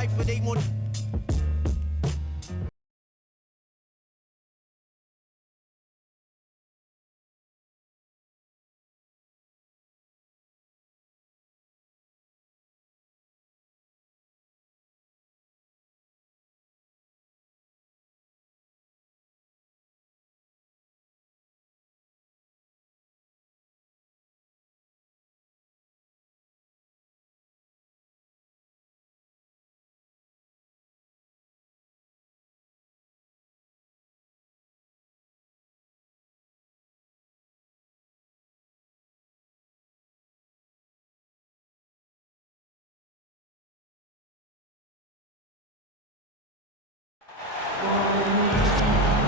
cipher, they want.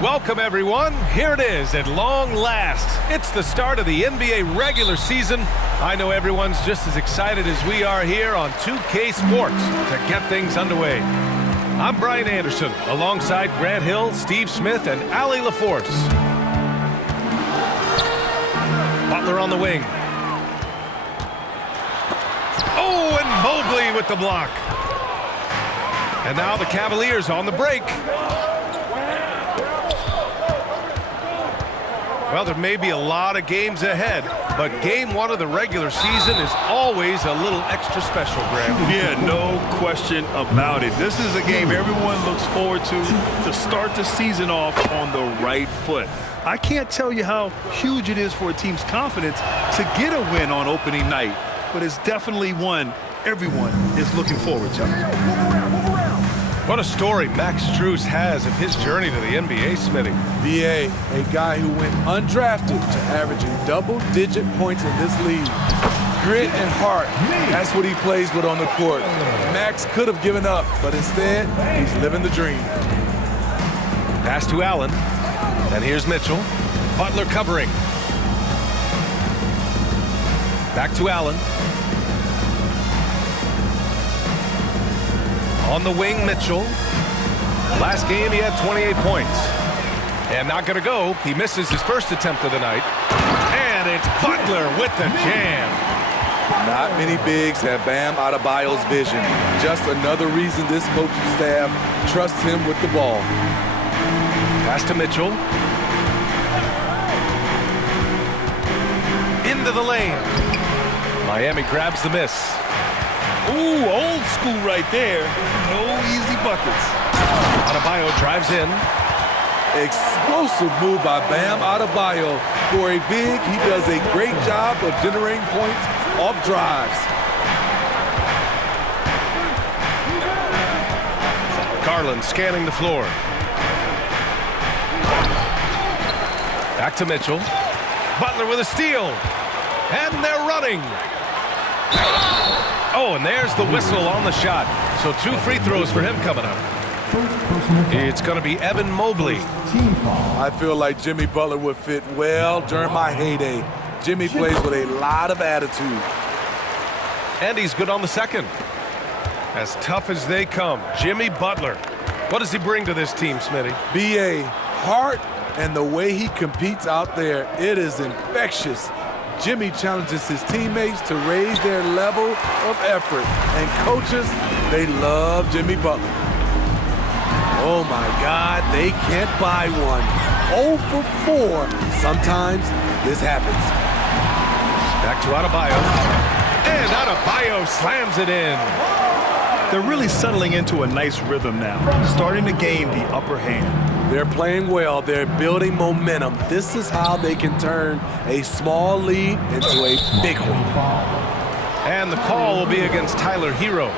Welcome, everyone. Here it is at long last. It's the start of the NBA regular season. I know everyone's just as excited as we are here on 2K Sports to get things underway. I'm Brian Anderson, alongside Grant Hill, Steve Smith, and Allie LaForce. Butler on the wing. Oh, and Mobley with the block. And now the Cavaliers on the break. Well, there may be a lot of games ahead, but game one of the regular season is always a little extra special, Graham. Yeah, no question about it. This is a game everyone looks forward to start the season off on the right foot. I can't tell you how huge it is for a team's confidence to get a win on opening night, but it's definitely one everyone is looking forward to. What a story Max Strus has of his journey to the NBA, Smitty. B.A., a guy who went undrafted to averaging double-digit points in this league. Grit and heart, that's what he plays with on the court. Max could have given up, but instead, he's living the dream. Pass to Allen, and here's Mitchell. Butler covering. Back to Allen. On the wing, Mitchell. Last game, he had 28 points. And not going to go. He misses his first attempt of the night. And it's Butler with the jam. Not many bigs have Bam Adebayo's vision. Just another reason this coaching staff trusts him with the ball. Pass to Mitchell. Into the lane. Miami grabs the miss. Ooh, old school right there. No easy buckets. Adebayo drives in. Explosive move by Bam Adebayo. For a big, he does a great job of generating points off drives. Garland scanning the floor. Back to Mitchell. Butler with a steal. And they're running. Oh, and there's the whistle on the shot. So 2 free throws for him coming up. It's going to be Evan Mobley. I feel like Jimmy Butler would fit well during my heyday. Jimmy plays with a lot of attitude. And he's good on the second. As tough as they come, Jimmy Butler. What does he bring to this team, Smitty? B.A. heart and the way he competes out there, it is infectious. Jimmy challenges his teammates to raise their level of effort. And coaches, they love Jimmy Butler. Oh my God, they can't buy one. 0 for 4. Sometimes this happens. Back to Adebayo. And Adebayo slams it in. They're really settling into a nice rhythm now, starting to gain the upper hand. They're playing well. They're building momentum. This is how they can turn a small lead into a big one. And the call will be against Tyler Hero.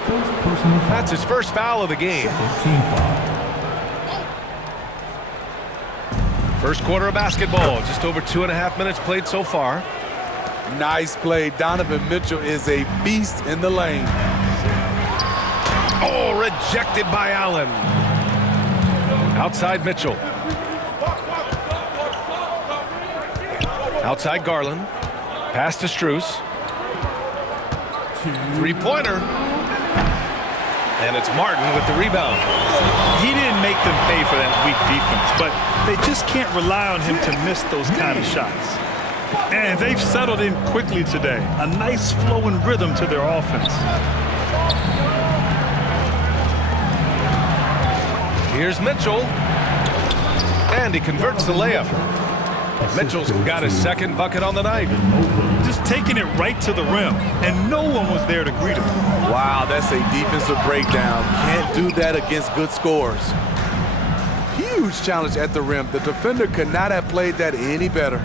That's his first foul of the game. First quarter of basketball. Just over 2.5 minutes played so far. Nice play. Donovan Mitchell is a beast in the lane. Oh, rejected by Allen. Outside Mitchell. Outside Garland. Pass to Strus. Three-pointer. And it's Martin with the rebound. He didn't make them pay for that weak defense, but they just can't rely on him to miss those kind of shots. And they've settled in quickly today. A nice flowing rhythm to their offense. Here's Mitchell. And he converts the layup. Mitchell's got his second bucket on the night. Just taking it right to the rim, and no one was there to greet him. Wow, that's a defensive breakdown. Can't do that against good scorers. Huge challenge at the rim. The defender could not have played that any better.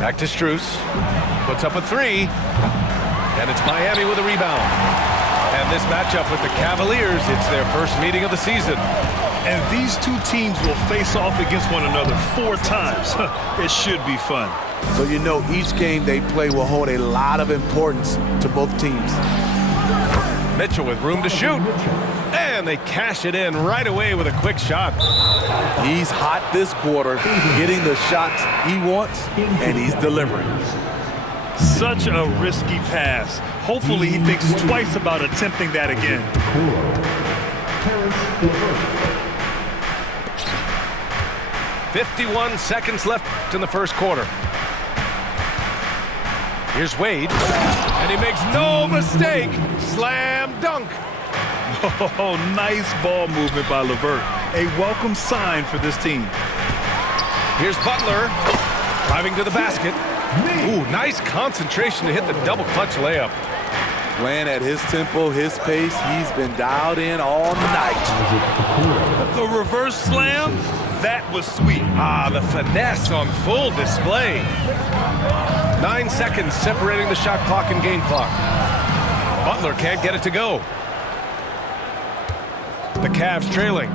Back to Strus. Puts up a three. And it's Miami with a rebound. And this matchup with the Cavaliers, it's their first meeting of the season. And these two teams will face off against one another 4 times. It should be fun. So you know each game they play will hold a lot of importance to both teams. Mitchell with room to shoot. And they cash it in right away with a quick shot. He's hot this quarter, getting the shots he wants, and he's delivering. Such a risky pass. Hopefully he thinks twice about attempting that again. 51 seconds left in the first quarter. Here's Wade, and he makes no mistake. Slam dunk. Oh, nice ball movement by LeVert. A welcome sign for this team. Here's Butler, driving to the basket. Ooh, nice concentration to hit the double clutch layup. Playing at his tempo, his pace, he's been dialed in all night. The reverse slam, that was sweet. Ah, the finesse on full display. 9 seconds separating the shot clock and game clock. Butler can't get it to go. The Cavs trailing.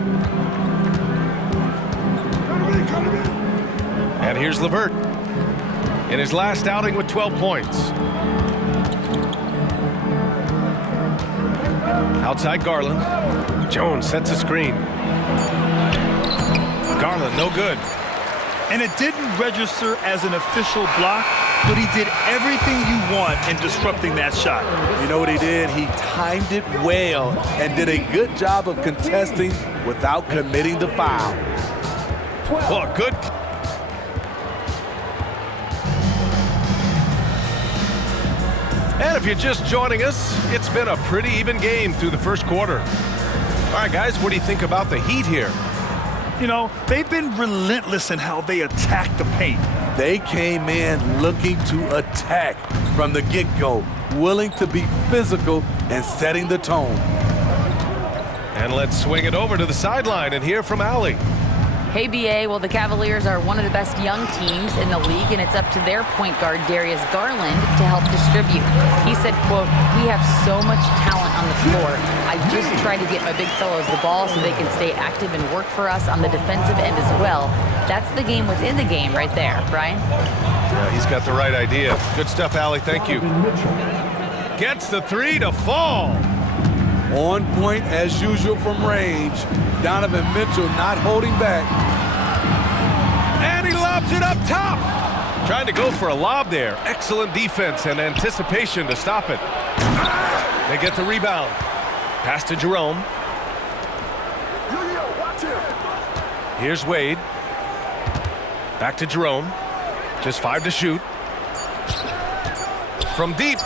And here's LeVert in his last outing with 12 points. Outside Garland. Jones sets a screen. Garland, no good. And it didn't register as an official block, but he did everything you want in disrupting that shot. You know what he did? He timed it well and did a good job of contesting without committing the foul. Well, good. And if you're just joining us, it's been a pretty even game through the first quarter. All right, guys, what do you think about the Heat here? You know, they've been relentless in how they attack the paint. They came in looking to attack from the get-go, willing to be physical and setting the tone. And let's swing it over to the sideline and hear from Allie. Hey, BA. Well, the Cavaliers are one of the best young teams in the league, and it's up to their point guard, Darius Garland, to help distribute. He said, quote, "We have so much talent on the floor. I just try to get my big fellows the ball so they can stay active and work for us on the defensive end as well." That's the game within the game right there, Brian. Yeah, he's got the right idea. Good stuff, Allie. Thank you. Gets the three to fall. On point as usual from range. Donovan Mitchell not holding back. And he lobs it up top. Trying to go for a lob there. Excellent defense and anticipation to stop it. They get the rebound. Pass to Jerome. Here's Wade. Back to Jerome. Just 5 to shoot. From deep.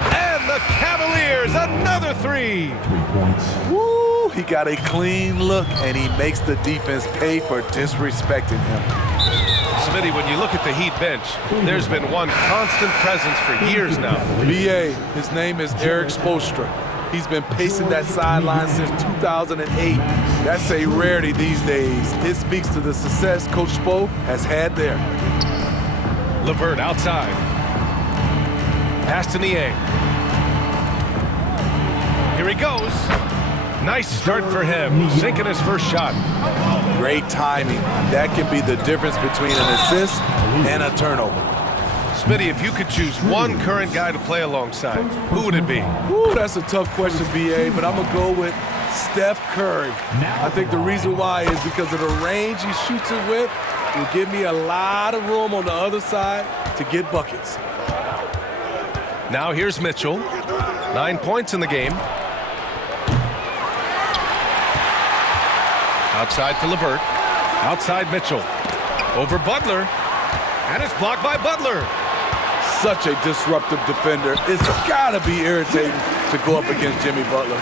And the Cavaliers, another three. 3 points. Woo! He got a clean look, and he makes the defense pay for disrespecting him. Smitty, when you look at the Heat bench, there's been one constant presence for years now. BA, his name is Eric Spoelstra. He's been pacing that sideline since 2008. That's a rarity these days. It speaks to the success Coach Spo has had there. LeVert outside. Pass to Niang. Here he goes. Nice start for him, sinking his first shot. Great timing. That can be the difference between an assist and a turnover. Smitty, if you could choose one current guy to play alongside, who would it be? Ooh, that's a tough question, BA, but I'm going to go with Steph Curry. I think the reason why is because of the range he shoots it with. Will give me a lot of room on the other side to get buckets. Now here's Mitchell. 9 points in the game. Outside for LeVert. Outside Mitchell. Over Butler. And it's blocked by Butler. Such a disruptive defender. It's got to be irritating to go up against Jimmy Butler.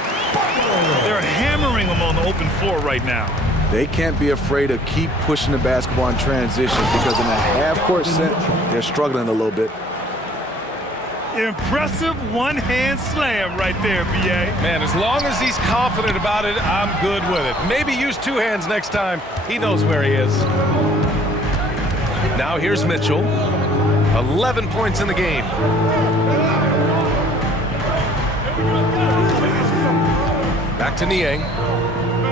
They're hammering him on on the open floor right now. They can't be afraid to keep pushing the basketball in transition because in a half-court set, they're struggling a little bit. Impressive one-hand slam right there, B.A. Man, as long as he's confident about it, I'm good with it. Maybe use two hands next time. He knows where he is. Now here's Mitchell. 11 points in the game. Back to Niang.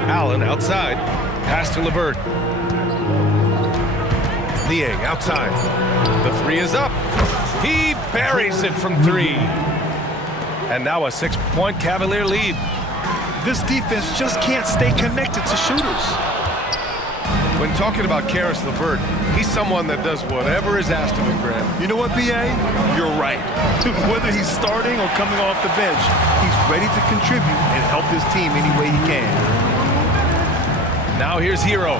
Allen outside. Pass to LeVert. Niang outside. The three is up. He buries it from three. And now a 6-point Cavalier lead. This defense just can't stay connected to shooters. When talking about Caris LeVert, he's someone that does whatever is asked of him, Graham. You know what, B.A.? You're right. Whether he's starting or coming off the bench, he's ready to contribute and help his team any way he can. Now here's Hero.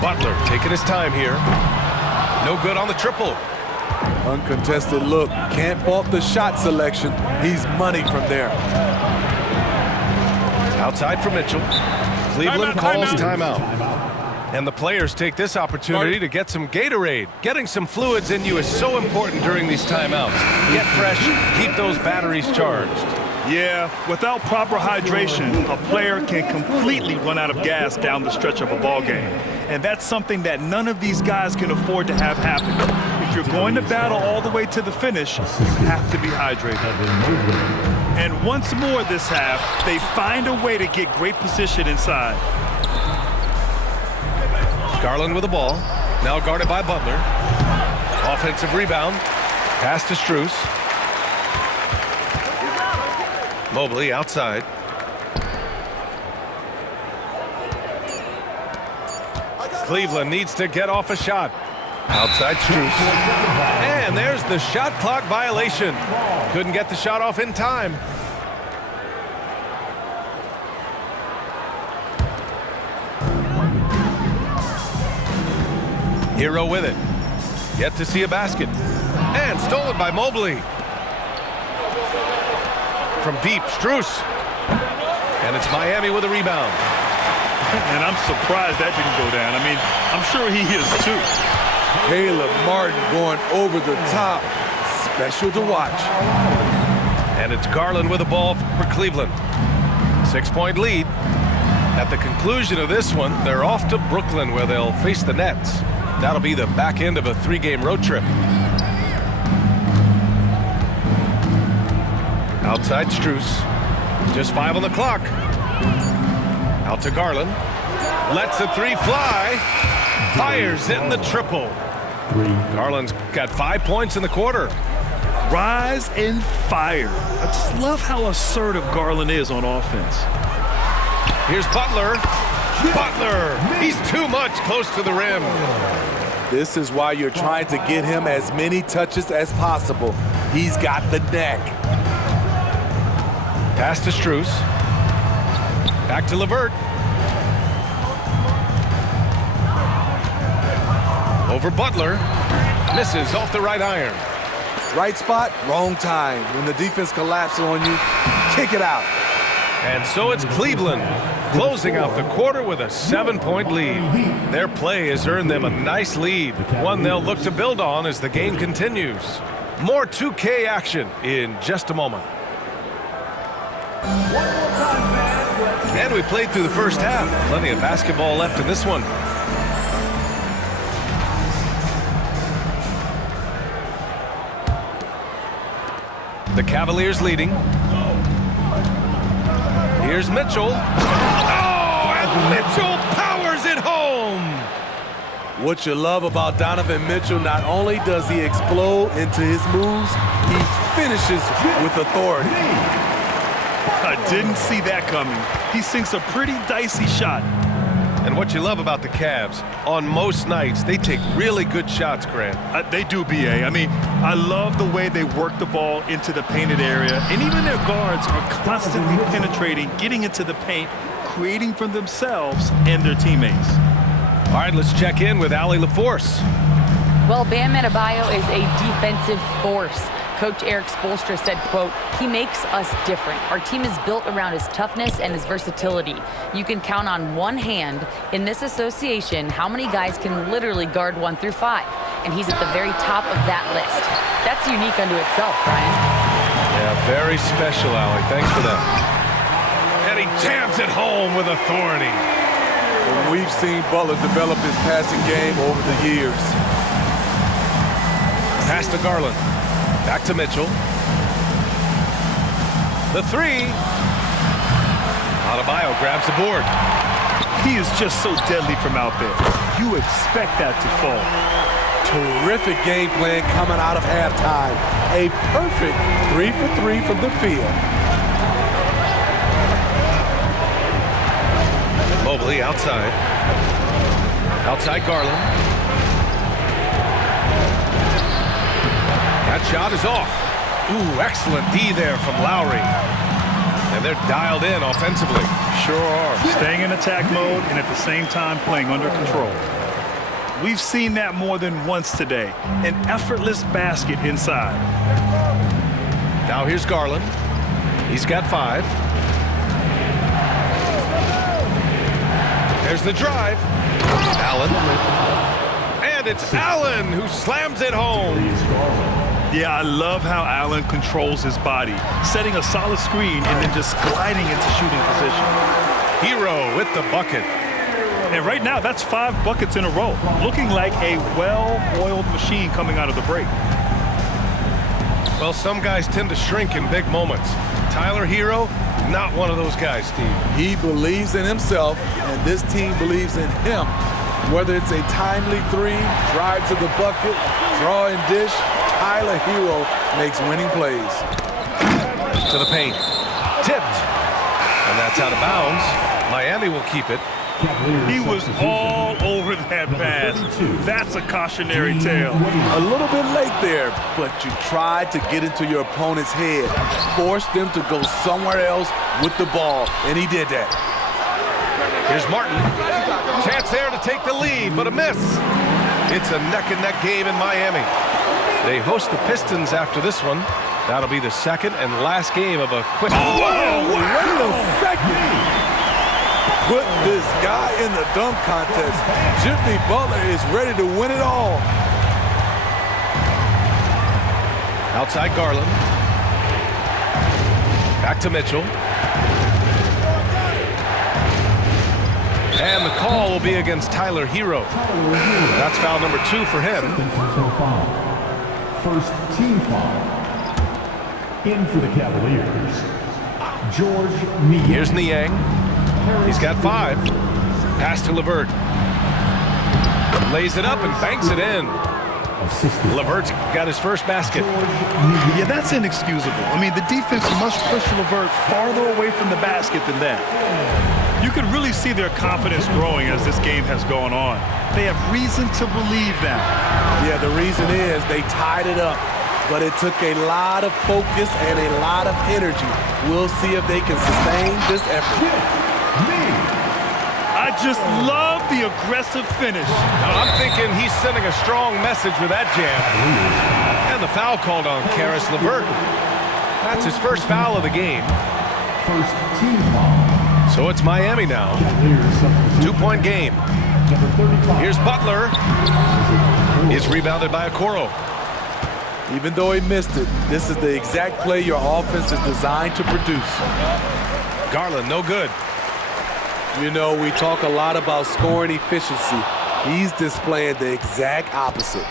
Butler taking his time here. No good on the triple. Uncontested look. Can't fault the shot selection. He's money from there. Outside for Mitchell. Cleveland calls timeout. And the players take this opportunity to get some Gatorade. Getting some fluids in you is so important during these timeouts. Get fresh, keep those batteries charged. Yeah, without proper hydration, a player can completely run out of gas down the stretch of a ball game. And that's something that none of these guys can afford to have happen. If you're going to battle all the way to the finish, you have to be hydrated. And once more this half, they find a way to get great position inside. Garland with the ball. Now guarded by Butler. Offensive rebound. Pass to Strus. Mobley outside. Cleveland needs to get off a shot. Outside Strus. And there's the shot clock violation. Couldn't get the shot off in time. Hero with it. Yet to see a basket. And stolen by Mobley. From deep, Strus. And it's Miami with a rebound. And I'm surprised that didn't go down. I mean, I'm sure he is too. Caleb Martin going over the top. Special to watch. And it's Garland with the ball for Cleveland. 6-point lead. At the conclusion of this one, they're off to Brooklyn where they'll face the Nets. That'll be the back end of a 3-game road trip. Outside Strus. Just 5 on the clock. Out to Garland. Lets the three fly. Fires in the triple. Garland's got 5 points in the quarter. Rise and fire. I just love how assertive Garland is on offense. Here's Butler. Butler! He's too much close to the rim. This is why you're trying to get him as many touches as possible. He's got the neck. Pass to Strus. Back to LeVert. Over Butler. Misses off the right iron. Right spot, wrong time. When the defense collapses on you, kick it out. And so it's Cleveland closing out the quarter with a 7-point lead. Their play has earned them a nice lead, one they'll look to build on as the game continues. More 2K action in just a moment. And we played through the first half. Plenty of basketball left in this one. The Cavaliers leading. Here's Mitchell. Oh, and Mitchell powers it home. What you love about Donovan Mitchell, not only does he explode into his moves, he finishes with authority. I didn't see that coming. He sinks a pretty dicey shot. And what you love about the Cavs, on most nights, they take really good shots, Grant. They do, B.A. I mean, I love the way they work the ball into the painted area, and even their guards are constantly penetrating, getting into the paint, creating for themselves and their teammates. All right, let's check in with Allie LaForce. Well, Bam Adebayo is a defensive force. Coach Eric Spoelstra said, quote, "He makes us different. Our team is built around his toughness and his versatility. You can count on one hand in this association how many guys can literally guard 1 through 5. And he's at the very top of that list." That's unique unto itself, Brian. Yeah, very special, Allie. Thanks for that. And he jams it home with authority. And we've seen Butler develop his passing game over the years. Pass to Garland. Back to Mitchell. The three. Adebayo grabs the board. He is just so deadly from out there. You expect that to fall. Terrific game plan coming out of halftime. A perfect 3 for 3 from the field. Mobley outside. Outside Garland. That shot is off. Ooh, excellent D there from Lowry. And they're dialed in offensively. Sure are. Staying in attack mode and at the same time playing under control. We've seen that more than once today. An effortless basket inside. Now here's Garland. He's got 5. There's the drive. Allen. And it's Allen who slams it home. Yeah, I love how Allen controls his body, setting a solid screen and then just gliding into shooting position. Hero with the bucket. And right now, that's 5 buckets in a row, looking like a well-oiled machine coming out of the break. Well, some guys tend to shrink in big moments. Tyler Hero, not one of those guys, Steve. He believes in himself, and this team believes in him. Whether it's a timely 3, drive to the bucket, draw and dish, Tyler Hero makes winning plays. To the paint. Tipped. And that's out of bounds. Miami will keep it. He was all over that pass. That's a cautionary tale. A little bit late there, but you tried to get into your opponent's head. Forced them to go somewhere else with the ball, and he did that. Here's Martin. Chance there to take the lead, but a miss. It's a neck-and-neck game in Miami. They host the Pistons after this one. That'll be the second and last game of a quick... Whoa, wait a second. Put this guy in the dunk contest. Jimmy Butler is ready to win it all. Outside Garland. Back to Mitchell. And the call will be against Tyler Hero. That's foul number 2 for him. First team foul. In for the Cavaliers, George Niang. Here's Niang. He's got 5. Pass to LeVert. Lays it up and banks it in. LeVert's got his first basket. Yeah, that's inexcusable. I mean, the defense must push LeVert farther away from the basket than that. You can really see their confidence growing as this game has gone on. They have reason to believe that. Yeah, the reason is they tied it up, but it took a lot of focus and a lot of energy. We'll see if they can sustain this effort. I just love the aggressive finish. I'm thinking he's sending a strong message with that jam. And the foul called on Caris LeVert. That's his first foul of the game. First team foul. So it's Miami now. 2-point game. Here's Butler. It's rebounded by Okoro. Even though he missed it, this is the exact play your offense is designed to produce. Garland, no good. You know, we talk a lot about scoring efficiency. He's displaying the exact opposite.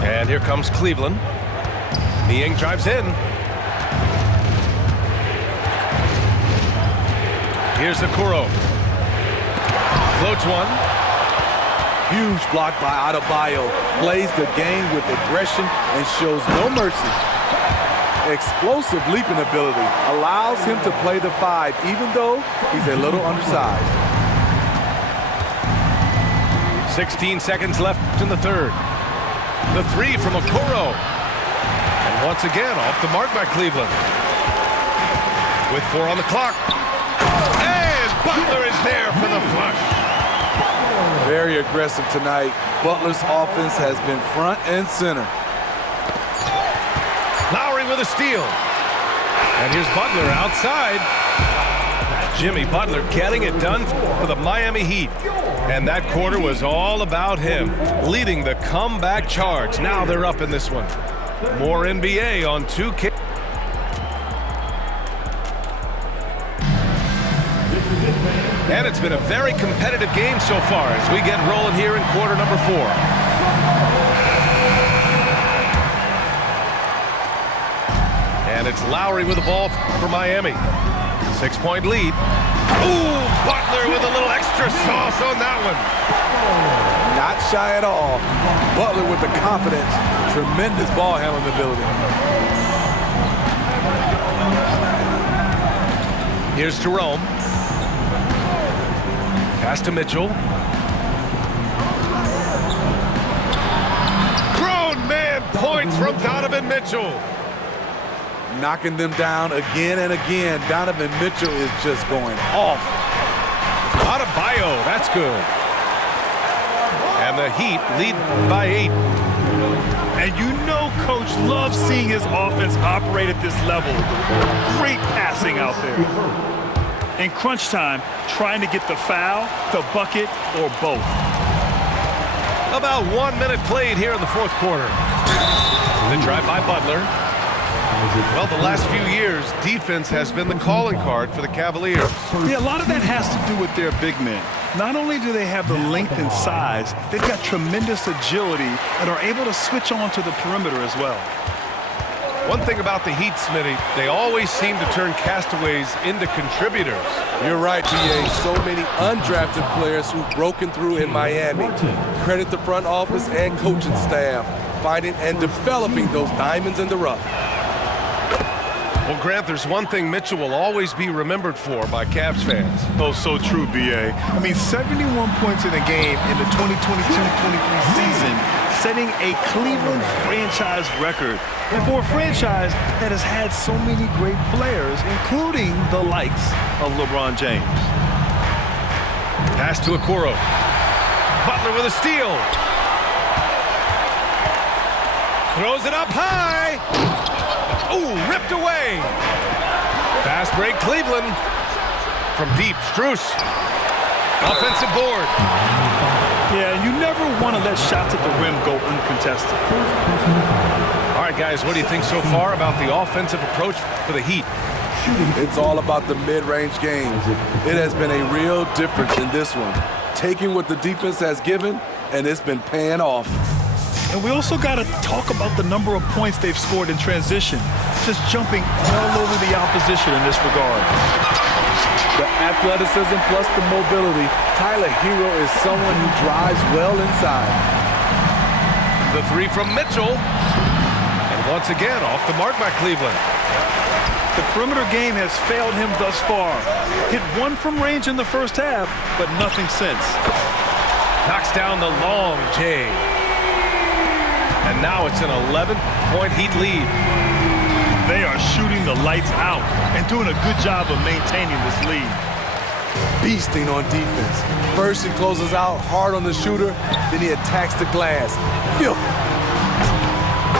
And here comes Cleveland. Niang drives in. Here's Okoro. Floats one. Huge block by Adebayo. Plays the game with aggression and shows no mercy. Explosive leaping ability allows him to play the 5, even though he's a little undersized. 16 seconds left in the third. The 3 from Okoro. And once again, off the mark by Cleveland. With 4 on the clock. And Butler is there for the flush. Very aggressive tonight. Butler's offense has been front and center. with a steal. And here's Butler outside. Jimmy Butler getting it done for the Miami Heat. And that quarter was all about him, leading the comeback charge. Now they're up in this one. More NBA on 2K. And it's been a very competitive game so far as we get rolling here in quarter number 4. And it's Lowry with the ball for Miami. 6-point lead. Ooh, Butler with a little extra sauce on that one. Not shy at all. Butler with the confidence. Tremendous ball handling ability. Here's Jerome. Pass to Mitchell. Grown man points from Donovan Mitchell. Knocking them down again and again. Donovan Mitchell is just going off. Adebayo, that's good. And the Heat lead by 8. And you know Coach loves seeing his offense operate at this level. Great passing out there. In crunch time, trying to get the foul, the bucket, or both. About 1 minute played here in the fourth quarter. The drive by Butler. Well, the last few years, defense has been the calling card for the Cavaliers. Yeah, a lot of that has to do with their big men. Not only do they have the length and size, they've got tremendous agility and are able to switch on to the perimeter as well. One thing about the Heat, Smitty, they always seem to turn castaways into contributors. You're right, B.A. So many undrafted players who've broken through in Miami. Credit the front office and coaching staff, finding and developing those diamonds in the rough. Well, Grant, there's one thing Mitchell will always be remembered for by Cavs fans. Oh, so true, B.A. I mean, 71 points in a game in the 2022-23 season, setting a Cleveland franchise record. And for a franchise that has had so many great players, including the likes of LeBron James. Pass to Okoro. Butler with a steal. Throws it up high. Ooh, ripped away. Fast break, Cleveland. From deep, Strus. Offensive board. Yeah, you never want to let shots at the rim go uncontested. All right, guys, what do you think so far about the offensive approach for the Heat? It's all about the mid-range game. It has been a real difference in this one. Taking what the defense has given, and it's been paying off. And we also got to talk about the number of points they've scored in transition, just jumping all over the opposition in this regard. The athleticism plus the mobility, Tyler Hero is someone who drives well inside. The three from Mitchell. And once again, off the mark by Cleveland. The perimeter game has failed him thus far. Hit one from range in the first half, but nothing since. Knocks down the long J. And now it's an 11-point Heat lead. They are shooting the lights out and doing a good job of maintaining this lead. Beasting on defense. First he closes out hard on the shooter, then he attacks the glass. Filthy.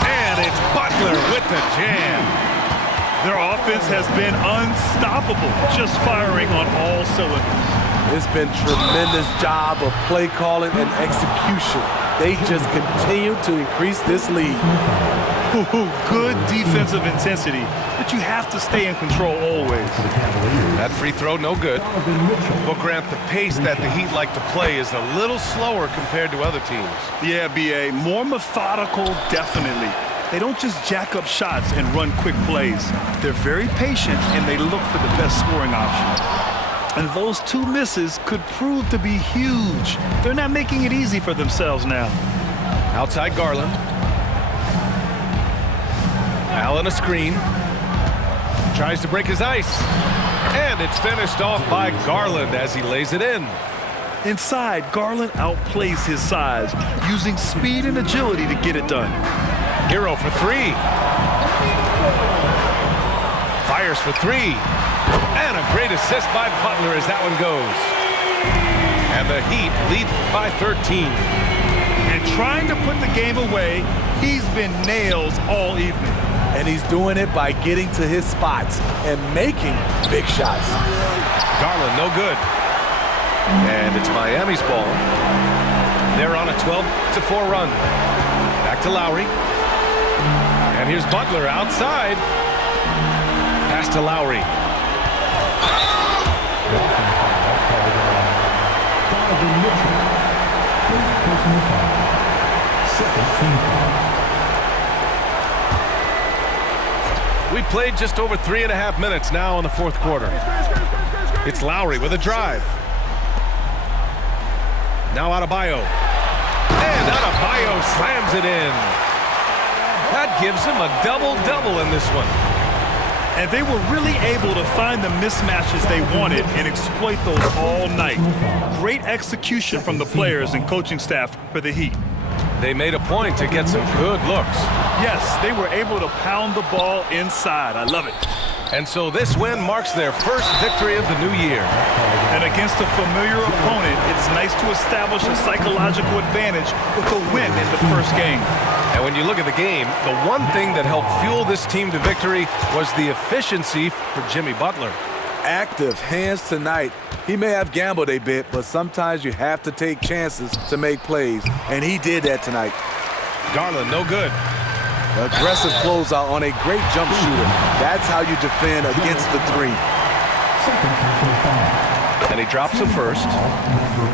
And it's Butler with the jam. Their offense has been unstoppable, just firing on all cylinders. It's been tremendous job of play calling and execution. They just continue to increase this lead. Good defensive intensity, but you have to stay in control always. That free throw, no good. But Grant, the pace that the Heat like to play is a little slower compared to other teams. Yeah, B.A., more methodical, definitely. They don't just jack up shots and run quick plays. They're very patient, and they look for the best scoring option. And those two misses could prove to be huge. They're not making it easy for themselves now. Outside Garland. Allen a screen. Tries to break his ice. And it's finished off by Garland as he lays it in. Inside, Garland outplays his size, using speed and agility to get it done. Hero for three. Fires for three. And a great assist by Butler as that one goes. And the Heat lead by 13. And trying to put the game away, he's been nails all evening. and he's doing it by getting to his spots and making big shots. Garland, no good. And it's Miami's ball. They're on a 12-4 run. Back to Lowry. And here's Butler outside. Pass to Lowry. Donovan Mitchell. First personal foul. Second team foul. We played just over 3.5 minutes now in the fourth quarter. It's Lowry with a drive. Now Adebayo. And Adebayo slams it in. That gives him a double-double in this one. And they were really able to find the mismatches they wanted and exploit those all night. Great execution from the players and coaching staff for the Heat. They made a point to get some good looks. Yes, they were able to pound the ball inside. I love it. And so this win marks their first victory of the new year. And against a familiar opponent, it's nice to establish a psychological advantage with a win in the first game. And when you look at the game, the one thing that helped fuel this team to victory was the efficiency for Jimmy Butler. Active hands tonight. He may have gambled a bit, but sometimes you have to take chances to make plays, and he did that tonight. Garland, no good. Aggressive closeout on a great jump shooter. That's how you defend against the three. Second personal foul. And he drops the first.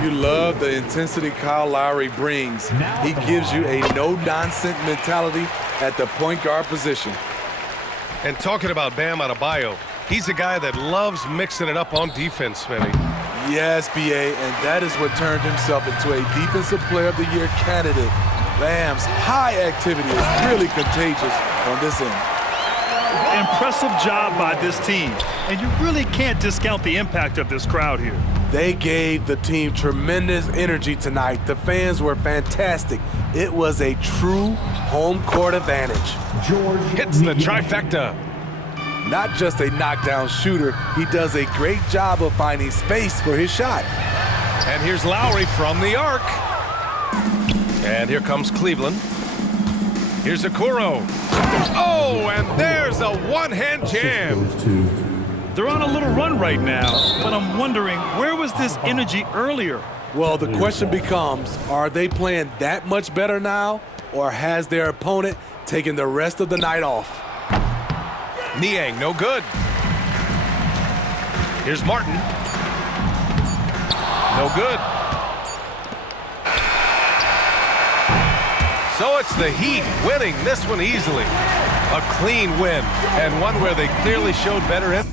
You love the intensity Kyle Lowry brings. He gives you a no-nonsense mentality at the point guard position. And talking about Bam Adebayo, he's a guy that loves mixing it up on defense, Smitty. Yes, B.A., and that is what turned himself into a Defensive Player of the Year candidate. Bam's high activity is really contagious on this end. Impressive job by this team, and you really can't discount the impact of this crowd here. They gave the team tremendous energy tonight. The fans were fantastic. It was a true home court advantage. George Hits the Niang. trifecta. Not just a knockdown shooter, he does a great job of finding space for his shot. And here's Lowry from the arc. And here comes Cleveland. Here's Okoro. Oh, and there's a one-hand jam. Goes to They're on a little run right now, but I'm wondering, where was this energy earlier? Well, the question becomes, are they playing that much better now, or has their opponent taken the rest of the night off? Niang, no good. Here's Martin. No good. So it's the Heat winning this one easily. A clean win, and one where they clearly showed better.